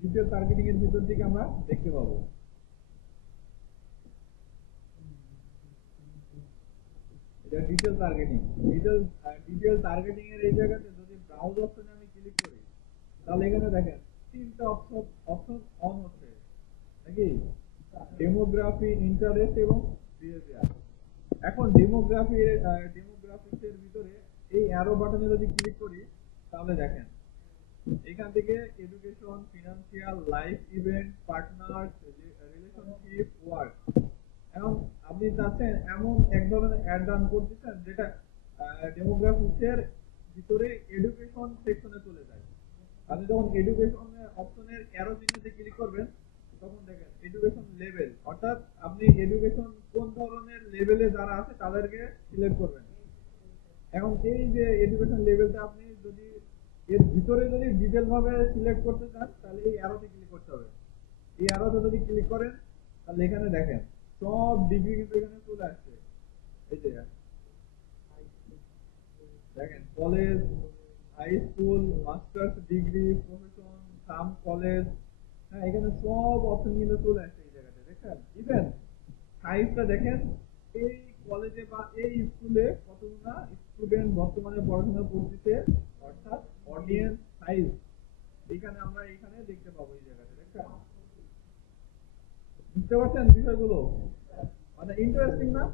ডিটেল টার্গেটিং এর ভিতর থেকে আমরা দেখতে পাবো। এটা ডিটেল টার্গেটিং। ডিটেল টার্গেটিং এর এই জায়গাতে যদি ব্রাউজ অপশনে আমি ক্লিক করি তাহলে এখানে দেখেন তিনটা অপশন অন হচ্ছে নাকি, ডেমোগ্রাফি, ইন্টারেস্ট এবং বিহেভিয়ার। এখন ডেমোগ্রাফিক্স এর ভিতরে এই অ্যারো বাটনে যদি ক্লিক করি তাহলে দেখেন এখান থেকে education, financial, life event, partners, relationship, work. এখন আপনি চাচ্ছেন এমন এক ধরনের অ্যাড রান করতেছেন যেটা ডেমোগ্রাফিক্স এর ভিতরে এডুকেশন সেকশনে চলে যায়। আপনি যখন এডুকেশন অপশনের অ্যারো চিহ্নতে ক্লিক করবেন তখন দেখেন এডুকেশন লেভেল, অর্থাৎ আপনি এডুকেশন কোন ধরনের লেভেলে যারা আছে তাদেরকে সিলেক্ট করবেন। এখন এই যে এডুকেশন লেভেলটা আপনি যদি এর ভিতরে যদি ডিটেল ভাবে সিলেক্ট করতে চান তাহলে এই অ্যারোতে ক্লিক করতে হবে। এই অ্যারোতে যদি ক্লিক করেন তাহলে এখানে দেখেন সব ডিগ্রি কিন্তু এখানে চলে আসছে। এই যে দেখেন college, high school, masters degree, profession, some college, হ্যাঁ এখানে সব অপশন কিন্তু চলে আসছে এই জায়গাতে। দেখেন ইভেন সাইজটা দেখেন, এই কলেজে বা এই স্কুলে কতগুলো স্টুডেন্ট বর্তমানে পড়াশোনা করতেছে, অর্থাৎ অডিয়েন্স সাইজ এখানে আমরা এখানে দেখতে পাবো এই জায়গাতে। দেখেন, বুঝতে পারছেন বিষয়গুলো? মানে ইন্টারেস্টিং না?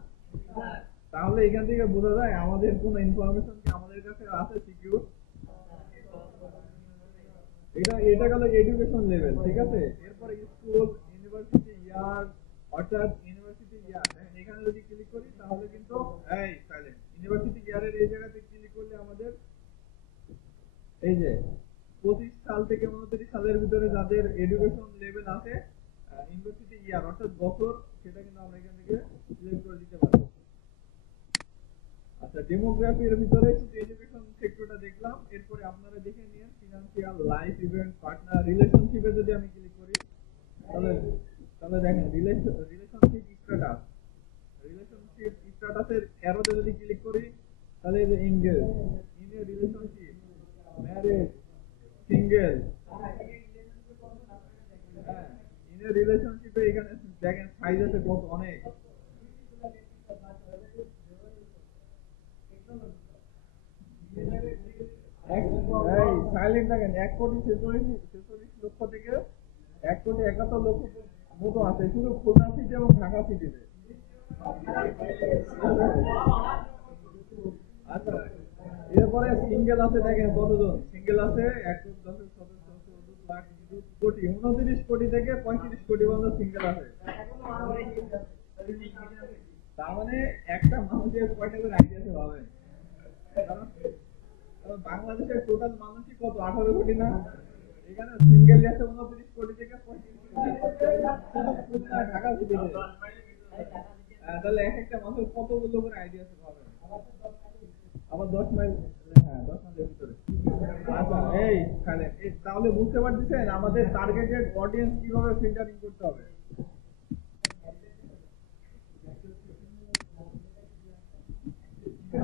তাহলে এখান থেকে বোঝা যায় আমাদের কোনো ইনফরমেশন কি আমাদের কাছে আছে সিকিউর। এটা গেল এডুকেশন লেভেল, ঠিক আছে। এরপরে স্কুল, ইউনিভার্সিটি ইয়ার, অর্থাৎ ইউনিভার্সিটি ইয়ার, এখানে যদি ক্লিক করি তাহলে কিন্তু এই সাইলেন্ট ইউনিভার্সিটি ইয়ারের এই জায়গাতে ক্লিক করলে আমাদের এই যে 25 সাল থেকে 29 সালের ভিতরে যাদের এডুকেশন লেভেল আছে ইউনিভার্সিটি ইয়ার অর্থাৎ বছর, সেটা কিন্তু আমরা এখান থেকে সিলেক্ট করে দিতে পারবো। আচ্ছা, ডেমোগ্রাফির ভিতরে শুধু এডুকেশন সেক্টরটা দেখলাম। এরপরে আপনারা দেখে নিন ফিনান্সিয়াল, লাইফ ইভেন্ট, পার্টনার, রিলেশনশিপে যদি আমি ক্লিক করি তাহলে তাহলে দেখেন রিলেশনশিপ স্ট্যাটাস, রিলেশনশিপ স্ট্যাটাসের অ্যারোতে যদি ক্লিক করি তাহলে এই যে engage, in a relationship, marriage, single, হ্যাঁ ইন এ রিলেশনশিপে এখানে দেখেন সাইজ আছে কত, অনেক। সাইলেন্ট থাকেন, 1,46,46,00,000 থেকে 1,71,00,000 মতো আছে শুধু খুলনা সিটি এবং ঢাকা সিটিতে। আচ্ছা, এরপরে সিঙ্গেল আছে, দেখেন কতজন সিঙ্গেল আছে, 1,10,000,000,000,000,000,000 কোটি, 29 কোটি থেকে 35 কোটি পর্যন্ত সিঙ্গেল আছে। তার মানে একটা মানুষের কয়টা করে আইডিয়া আছে ভাবেন। বাংলাদেশের টোটাল মানুষই কত, 18 কোটি না? এখানে সিঙ্গেল আছে 29 কোটি থেকে 35 কোটি, ঢাকা সিটিতে। তাহলে এক একটা মানুষের কতগুলো করে আইডিয়া আছে ভাবেন। আবার 10 মাইল, হ্যাঁ 10 মাইলের ভিতরে। আচ্ছা, তাহলে বুঝতে পারতেছেন আমাদের টার্গেটেড অডিয়েন্স কিভাবে ফিল্টারিং করতে হবে।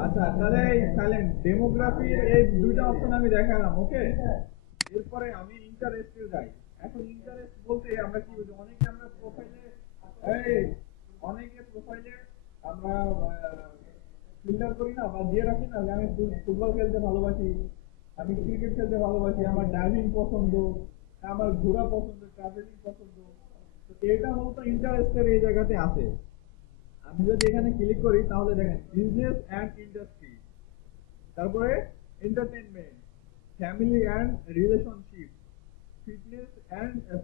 আচ্ছা, তাহলে সাইলেন্ট ডেমোগ্রাফি এই দুইটা অপশন আমি দেখালাম, ওকে। এরপরে আমি ইন্টারেস্টে যাই। এখন ইন্টারেস্ট বলতে আমরা কি বুঝি, অনেকে আমরা প্রোফাইলে আমরা ফিল্টার করি না বা দিয়ে রাখি না যে আমি ফুটবল খেলতে ভালোবাসি, আমি ক্রিকেট খেলতে ভালোবাসি, আমার ড্রাইভিং পছন্দ, আমার ঘোরা পছন্দ, ট্রাভেলিং পছন্দ। তো এটা মূলত ইন্টারেস্টের এই জায়গাতে আছে। আমি যদি এখানে ক্লিক করি তাহলে দেখেন বিজনেস অ্যান্ড ইন্ডাস্ট্রি, তারপরে entertainment, family and relationship,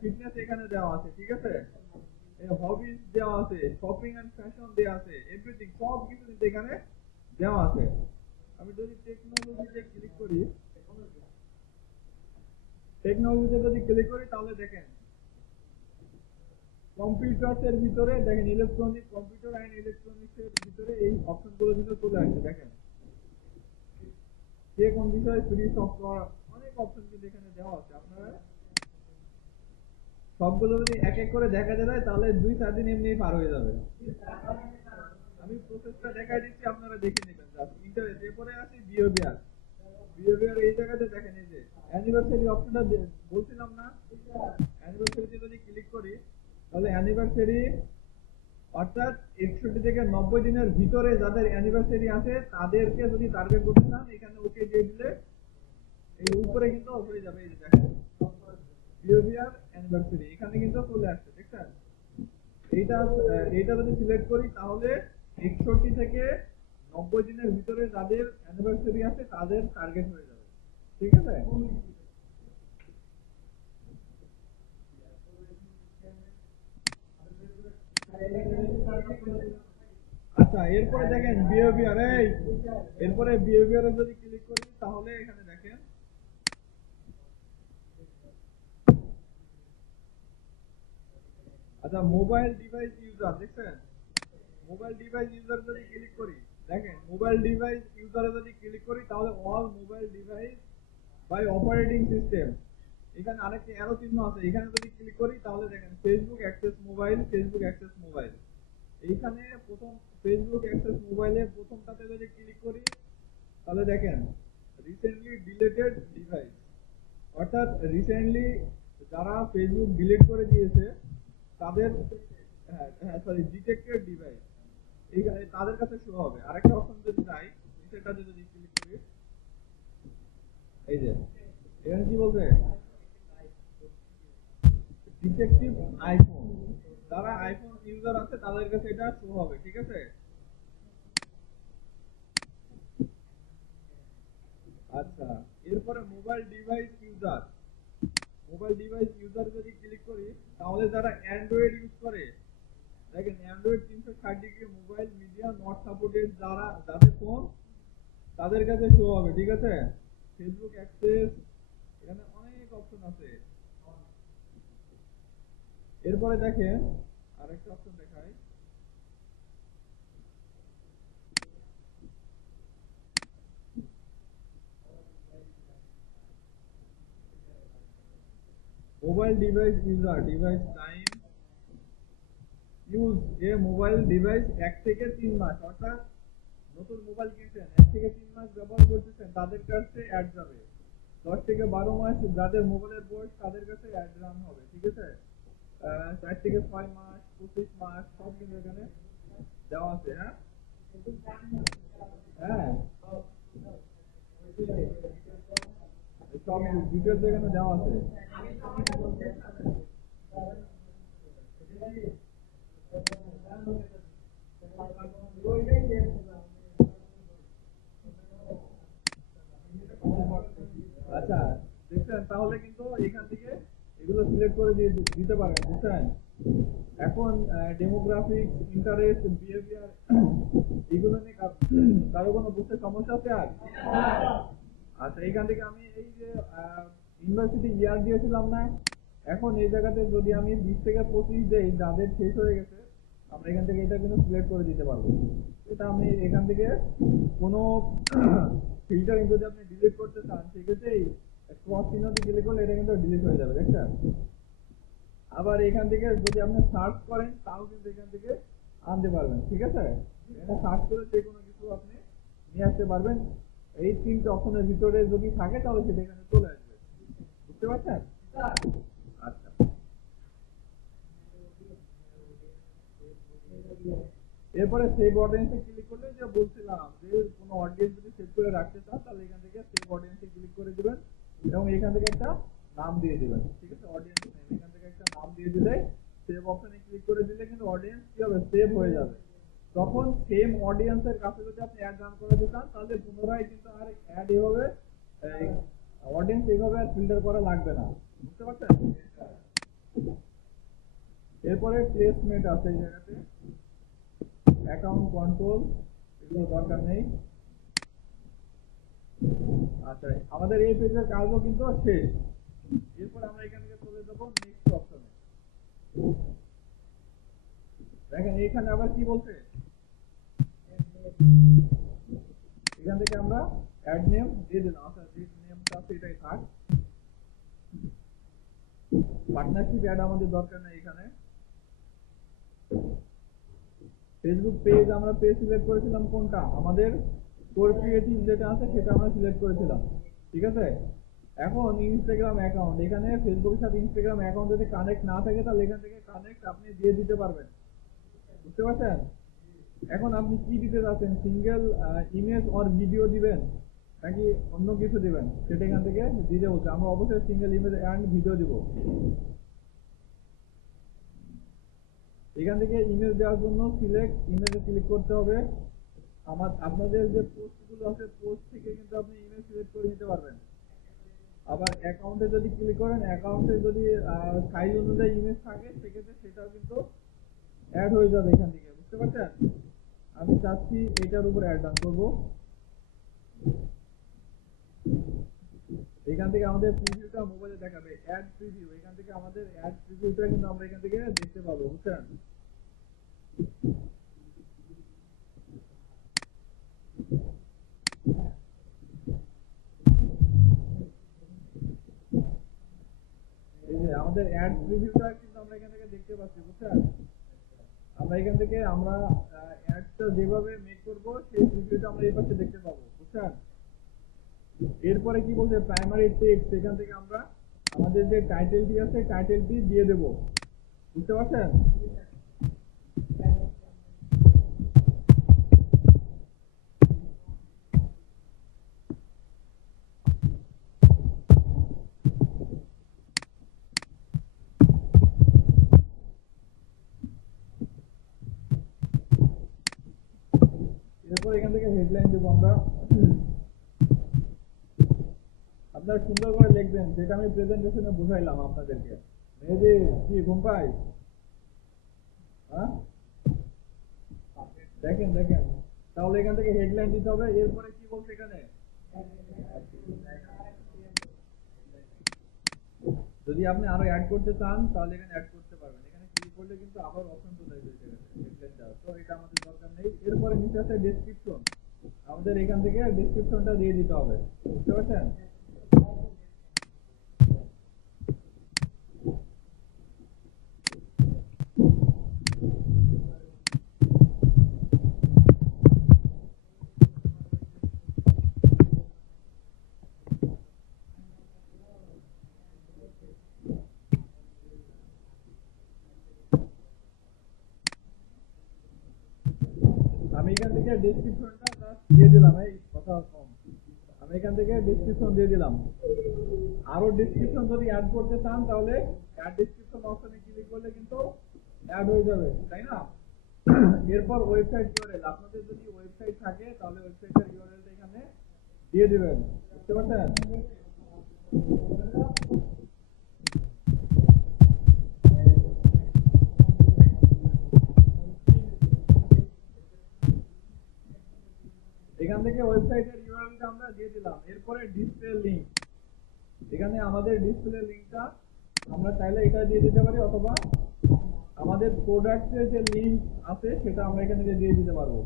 fitness এখানে দেওয়া আছে, ঠিক আছে। হবিজ দেওয়া আছে, শপিং অ্যান্ড ফ্যাশন দেওয়া আছে, এভরিথিং সব কিছু কিন্তু এখানে দেওয়া আছে। আমি যদি টেকনোলজিতে ক্লিক করি তাহলে দেখেন কম্পিউটারস এর ভিতরে দেখেন ইলেকট্রনিক, কম্পিউটার অ্যান্ড ইলেকট্রনিক্স এর ভিতরে এই অপশনগুলো কিন্তু চলে আসছে। দেখেন যে কোন বিষয়ে ফ্রি সফটওয়্যার, অনেক অপশন কিন্তু এখানে দেওয়া আছে। আপনারা সবগুলো যদি এক এক করে দেখা যায় তাহলে 2-4 দিন এমনি পার হয়ে যাবে। আমি প্রসেসটা দেখাই দিচ্ছি, আপনারা দেখে নেবেন। ইন্টারেস্ট, এরপরে আসি বিহেভিয়ার। বিহেভিয়ার এই জায়গাতে দেখেন এই যে অ্যানিভার্সারি অপশনটা বলছিলাম না, অ্যানিভার্সারিতে যদি ক্লিক করি তাহলে অ্যানিভার্সারি অর্থাৎ 61 থেকে 90 দিনের ভিতরে যাদের অ্যানিভার্সারি আছে তাদেরকে যদি টার্গেট করতে চান এখানে ওকে দিয়ে দিলে এই উপরে কিন্তু হয়ে যাবে। এই যে দেখেন বিহেভিয়ার অ্যানিভার্সারি এখানে কিন্তু চলে আসছে, দেখছেন। এইটা যদি সিলেক্ট করি তাহলে 61 থেকে 90 দিনের ভিতরে যাদের অ্যানিভার্সারি আছে তাদের টার্গেট হয়ে যাবে, ঠিক আছে। আচ্ছা, এরপরে দেখেন বিহেভিয়ার, এরপরে বিহেভিয়ারে যদি ক্লিক করি তাহলে এখানে দেখেন আচ্ছা মোবাইল ডিভাইস ইউজার, দেখছেন। মোবাইল ডিভাইস ইউজার যদি ক্লিক করি দেখেন মোবাইল ডিভাইস ইউজারে যদি ক্লিক করি তাহলে all mobile device by operating system, এখানে আরেকটি অ্যারো চিহ্ন আছে, এখানে যদি ক্লিক করি তাহলে দেখেন Facebook access mobile, Facebook access mobile. এইখানে প্রথম ফেসবুক অ্যাক্সেস মোবাইলে প্রথমটাতে যদি ক্লিক করি তাহলে দেখেন রিসেন্টলি ডিলেটেড ডিভাইস, অর্থাৎ রিসেন্টলি যারা ফেসবুক ডিলিট করে দিয়েছে তাদের ডিটেক্টেড ডিভাইস তাদের কাছে শো হবে। আরেকটা অপশন যদি যাই সেটাতে যদি ক্লিক করি এই যে এখানে কি বলছে ডিটেকটিভ আইফোন, যারা আইফোন ইউজার আছে তাদের কাছে এটা শো হবে, ঠিক আছে। এরপরে মোবাইল ডিভাইস ইউজার যদি ক্লিক করি তাহলে যারা অ্যান্ড্রয়েড ইউজ করে দেখেন Android 360 degree mobile media not supported যাদের ফোন তাদের কাছে শো হবে, ঠিক আছে। ফেসবুক অ্যাক্সেস, এখানে অনেক অপশন আছে। এরপরে দেখেন আরেকটা অপশন দেখায়, mobile device user device time use a mobile device 1 থেকে 3 মাস, অর্থাৎ নতুন মোবাইল কিনছেন 1 থেকে 3 মাস ব্যবহার করতেছেন তাদের কাছে অ্যাড যাবে। 10 থেকে 12 মাস যাদের মোবাইলের বয়স তাদের কাছে অ্যাড রান হবে, ঠিক আছে। 4 থেকে 6 মাস, 25 মাস সব কিন্তু এখানে দেওয়া আছে। হ্যাঁ হ্যাঁ, সব ডিটেলস এখানে দেওয়া আছে। আচ্ছা দেখছেন, তাহলে কিন্তু এখান থেকে এগুলো সিলেক্ট করে দিতে পারেন, বুঝছেন। এখন ডেমোগ্রাফিক্স, ইন্টারেস্ট, বিহেভিয়ার এগুলো নিয়ে কারো কোনো বুঝতে সমস্যা আছে আর? আচ্ছা, এখান থেকে আমি এই যে ইউনিভার্সিটি ইয়ার দিয়েছিলাম না, এখন এই জায়গাতে যদি আমি 20 থেকে 25 দেই যাদের শেষ হয়ে গেছে, আমরা এখান থেকে এটা কিন্তু সিলেক্ট করে দিতে পারবো। এটা আমি এখান থেকে কোনো ফিল্টারিং যদি আপনি ডিলিট করতে চান সেক্ষেত্রে ক্রস চিহ্নটি ক্লিক করলে এটা কিন্তু ডিলিট হয়ে যাবে, দেখছেন। আবার এখান থেকে যদি আপনি সার্চ করেন তাও কিন্তু এখান থেকে আনতে পারবেন, ঠিক আছে। এখানে সার্চ করে যে কোনো কিছু আপনি নিয়ে আসতে পারবেন। এই 3টে অপশনের ভিতরে যদি থাকে তাহলে সেটা এখানে চলে আসবে, বুঝতে পারছেন। আচ্ছা, এরপরে সেভ অডিয়েন্সে ক্লিক করলে যে বলছিলাম যে কোনো অডিয়েন্স যদি সেভ করে রাখতে চান তাহলে এখান থেকে সেভ অডিয়েন্সে ক্লিক করে দিবেন এবং এখান থেকে একটা নাম দিয়ে দিবেন, ঠিক আছে। অডিয়েন্স নেম এখান থেকে একটা নাম দিয়ে দিলে সেভ অপশনে ক্লিক করে দিলে কিন্তু অডিয়েন্স কি হবে, সেভ হয়ে যাবে। তখন সেম অডিয়েন্সের কাছে যদি আপনি অ্যাড রান করাতে চান তাহলে পুনরায় কিন্তু আর অ্যাড এভাবে অডিয়েন্স এইভাবে আর ফিল্টার করা লাগবে না, বুঝতে পারছেন। এরপরে প্লেসমেন্ট আছে এই জায়গাতে, অ্যাকাউন্ট কন্ট্রোল এগুলো দরকার নেই। আচ্ছা, আমাদের এই পেজের কাজও কিন্তু শেষ। এরপর আমরা এখান থেকে চলে যাবো নেক্সট অপশনে। দেখেন এখানে আবার কি বলছে, এখান থেকে আমরা অ্যাড নেম দিয়ে দিলাম। আচ্ছা, যে নেমটা আছে এটাই থাক। পার্টনারশিপ অ্যাড আমাদের দরকার নেই এখানে। ফেসবুক পেজ আমরা পেজ সিলেক্ট করেছিলাম কোনটা, আমাদের কোর ক্রিয়েটিভ যেটা আছে সেটা আমরা সিলেক্ট করেছিলাম, ঠিক আছে। এখন ইনস্টাগ্রাম অ্যাকাউন্ট, এখানে ফেসবুকের সাথে ইনস্টাগ্রাম অ্যাকাউন্ট যদি কানেক্ট না থাকে তাহলে এখান থেকে কানেক্ট আপনি দিয়ে দিতে পারবেন, বুঝতে পারছেন। এখন আপনি কি দিতে চাচ্ছেন, সিঙ্গেল ইমেজ অর ভিডিও দিবেন নাকি অন্য কিছু দিবেন সেটা এখান থেকে দিতে বলছে। আমরা অবশ্যই সিঙ্গেল ইমেজ অ্যান্ড ভিডিও দিব। এখান থেকে ইমেজ দেওয়ার জন্য সিলেক্ট ইমেজে ক্লিক করতে হবে। আপনাদের যে পোস্টগুলো আছে পোস্ট থেকে কিন্তু আপনি ইমেজ সিলেক্ট করে নিতে পারবেন। আবার অ্যাকাউন্টে যদি ক্লিক করেন, অ্যাকাউন্টে যদি সাইজ অনুযায়ী ইমেজ থাকে সেক্ষেত্রে সেটাও কিন্তু অ্যাড হয়ে যাবে এখান থেকে, বুঝতে পারছেন। আমি চাচ্ছি এটার উপর অ্যাড ডান করব। এখান থেকে আমাদের প্রিভিউটা মোবাইলে দেখাবে, অ্যাড প্রিভিউ। এখান থেকে আমাদের অ্যাড প্রিভিউটা কিন্তু আমরা এখান থেকে দেখতে পাবো, বুঝছেন। এই যে আমাদের অ্যাড প্রিভিউটা কিন্তু আমরা এখান থেকে দেখতে পাচ্ছি, বুঝছেন। আমরা এখান থেকে আমরা অ্যাডটা যেভাবে মেক করব সেই প্রিভিউটা আমরা এই পাশে দেখতে পাবো, বুঝছেন। এরপরে কি বলছে, প্রাইমারি টেক্সট। এখান থেকে আমরা আমাদের যে টাইটেলটি আছে টাইটেলটি দিয়ে দেব, বুঝতে পারছেন। এরপর এখান থেকে হেডলাইন দেবো আমরা। আপনারা সুন্দর করে লিখবেন, যেটা আমি প্রেজেন্টেশনে বুঝাইলাম আপনাদেরকে। মেহেদি কি ঘুম পাই? হ্যাঁ, দেখেন দেখেন, তাহলে এখান থেকে হেডলাইন দিতে হবে। এরপরে কি বলছে এখানে, যদি আপনি আরো অ্যাড করতে চান তাহলে এখানে অ্যাড করতে পারবেন। এখানে ক্লিক করলে কিন্তু আবার অপশন চলে আসবে হেডলাইন দেওয়া, তো এটা আমাদের দরকার নেই। এরপরে নিচে আছে ডেসক্রিপশন, আমাদের এখান থেকে ডেসক্রিপশনটা দিয়ে দিতে হবে, বুঝতে পারছেন? আমি এখান থেকে ডেসক্রিপশনটা জাস্ট দিয়ে দিলাম, এই কথা কম, আমি এখান থেকে ডেসক্রিপশন দিয়ে দিলাম। আরো ডেসক্রিপশন যদি অ্যাড করতে চান তাহলে অ্যাড ডেসক্রিপশন অপশনে ক্লিক করলে কিন্তু অ্যাড হয়ে যাবে, তাই না? এরপর ওয়েবসাইট ইউআরএল, আপনাদের যদি ওয়েবসাইট থাকে তাহলে ওয়েবসাইটের ইউআরএলটা এখানে দিয়ে দিবেন, বুঝতে পারছেন? এখান থেকে ওয়েবসাইটের ইউআরএলটা আমরা দিয়ে দিলাম। এরপরে ডিসপ্লে লিংক, এখানে আমাদের ডিসপ্লে লিংকটা আমরা চাইলে এটা দিয়ে দিতে পারি, অথবা আমাদের প্রোডাক্টের যে লিংক আছে সেটা আমরা এখান থেকে দিয়ে দিতে পারবো।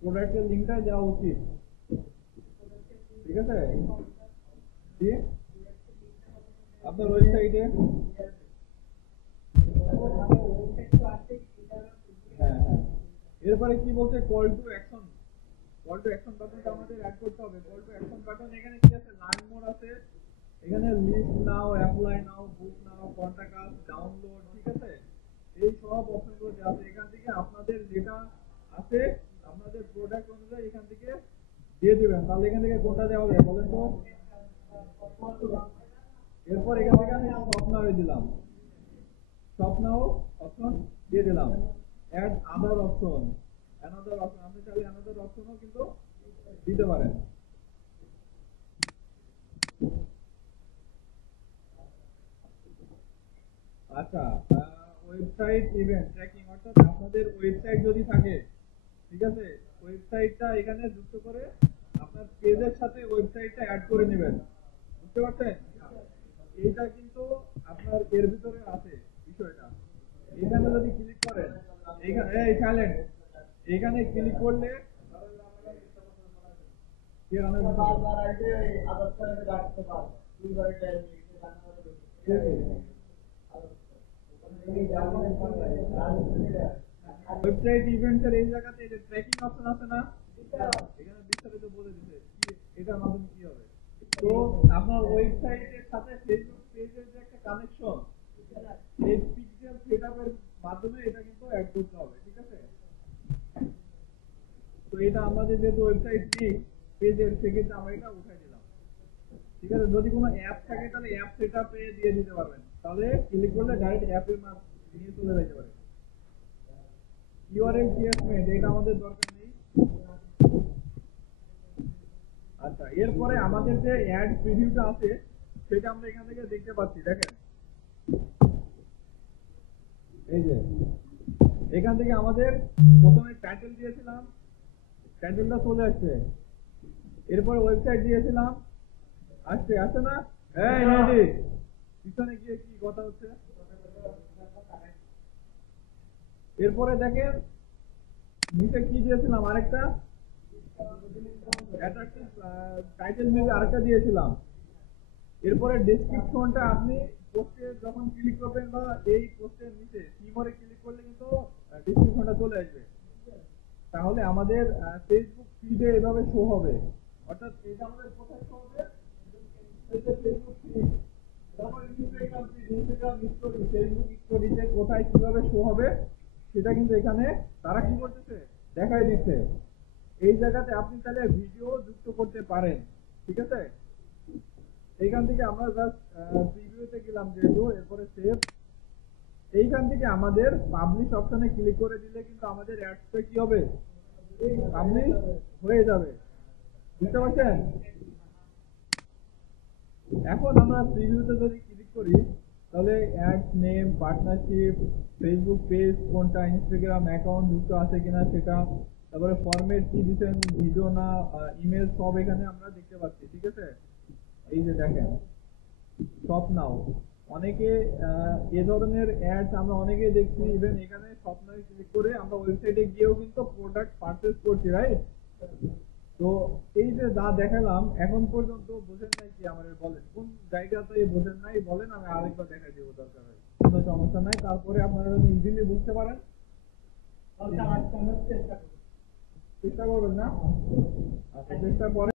প্রোডাক্টের লিংকটা দেওয়া উচিত, ঠিক আছে? আপনার ওয়েবসাইটে, হ্যাঁ হ্যাঁ, এরপরে কি বলছে, call to action. Call to action বাটনটা আমাদের অ্যাড করতে হবে। কল টু অ্যাকশন বাটন এখানে কি আছে, লার্ন মোর আছে, এখানে লিস্ট নাও, অ্যাপ্লাই নাও, বুক নাও, কন্টাক্ট আস, ডাউনলোড, ঠিক আছে? এই সব অপশনগুলো দেওয়া আছে। এখান থেকে আপনাদের যেটা আছে আপনাদের প্রোডাক্ট অনুযায়ী এখান থেকে দিয়ে দিবেন। তাহলে এখান থেকে কোনটা দেওয়া হবে বলেন তো? এরপর এখান থেকে আমি শপ নাও দিলাম, শপ নাও অপশন দিয়ে দিলাম। Add other option, another option, আপনি চাইলে অ্যানাদার অপশনও কিন্তু দিতে পারেন। আচ্ছা, ওয়েবসাইট ইভেন্ট ট্র্যাকিং, অর্থাৎ আপনাদের ওয়েবসাইট যদি থাকে, ঠিক আছে, ওয়েবসাইটটা এখানে যুক্ত করে আপনার পেজের সাথে ওয়েবসাইটটা অ্যাড করে নেবেন, বুঝতে পারছেন? এইটা কিন্তু আপনার এর ভিতরে আছে বিষয়টা। এখানে যদি ক্লিক করেন, এখানে এই সাইলেন্ট, এখানে ক্লিক করলে ওয়েবসাইট ইভেন্টের এই জায়গাতে যে ট্র্যাকিং অপশন আছে না, এখানে বিস্তারিত বলে দিতে এটার মাধ্যমে কি হবে। তো আপনার ওয়েবসাইটের সাথে ফেসবুক পেজের যে একটা কানেকশন, এই পিক্সেল সেটআপের মাধ্যমে এটা কিন্তু অ্যাড করতে হবে, ঠিক আছে? তো এটা আমাদের যেহেতু ওয়েবসাইট লিংক পেজের, সেক্ষেত্রে আমরা এটা উঠাই দিলাম, ঠিক আছে? যদি কোনো অ্যাপ থাকে তাহলে অ্যাপ সেটআপে দিয়ে দিতে পারবেন, তাহলে ক্লিক করলে ডাইরেক্ট অ্যাপের মাধ্যমে নিয়ে চলে যেতে পারে। ইউআরএল প্লেসমেন্ট, এটা আমাদের দরকার নেই। আচ্ছা, এরপরে আমাদের যে অ্যাড প্রিভিউটা আছে সেটা আমরা এখান থেকে দেখতে পাচ্ছি, দেখেন এই যে এখান থেকে আমাদের প্রথমে টাইটেল দিয়েছিলাম, টাইটেলটা চলে আসছে। এরপরে ওয়েবসাইট দিয়েছিলাম, আসছে আসছে না? হ্যাঁ মেহেদি, পিছনে গিয়ে কি কথা হচ্ছে? এরপরে দেখেন নিচে কি দিয়েছিলাম, আরেকটা টাইটেল মিলে আরেকটা দিয়েছিলাম। এরপরে ডেসক্রিপশনটা আপনি পোস্টে যখন ক্লিক করবেন বা এই পোস্টের নিচে সিমরে ক্লিক করলে কিন্তু ডেসক্রিপশনটা চলে আসবে, তাহলে আমাদের ফেসবুক ফিডে এভাবে শো হবে। অর্থাৎ এটা আমাদের কোথায় শো হবে, ফেসবুক ফিড, তারপর Instagram feed, Instagram story, Facebook স্টোরিতে কোথায় কিভাবে শো হবে সেটা কিন্তু এখানে তারা কি করতেছে, দেখাই দিচ্ছে। এই জায়গাতে আপনি তাহলে ভিডিও যুক্ত করতে পারেন, ঠিক আছে? এইখান থেকে আমরা জাস্ট প্রিভিউতে গেলাম যেহেতু, এরপরে সেভ, এইখান থেকে আমাদের পাবলিশ অপশনে ক্লিক করে দিলে কিন্তু আমাদের অ্যাডসটা কি হবে, পাবলিশ হয়ে যাবে, বুঝতে পারছেন? এখন আমরা প্রিভিউতে যদি ক্লিক করি তাহলে ads name, partnership, Facebook page কোনটা, ইনস্টাগ্রাম অ্যাকাউন্ট যুক্ত আছে কিনা সেটা, তারপরে ফরম্যাট কি দিচ্ছেন, ভিডিও না ইমেজ, সব এখানে আমরা দেখতে পাচ্ছি। ঠিক আছে, এই যে দেখেন শপ নাও, অনেকে এ ধরনের অ্যাডস আমরা অনেকেই দেখছি। ইভেন এখানে শপ নাও ক্লিক করে আমরা ওয়েবসাইটে গিয়েও কিন্তু প্রোডাক্ট পারচেজ করছি, রাইট? তো এই যে যা দেখালাম এখন পর্যন্ত বোঝেন নাই কি আমাদের বলেন, কোন জায়গাতে বোঝেন নাই বলেন, আমি আরেকবার দেখাই দেবো দরকার হয়, কোনো সমস্যা নাই। তারপরে আপনারা যদি ইজিলি বুঝতে পারেন চেষ্টা করবেন না, আচ্ছা চেষ্টা করেন।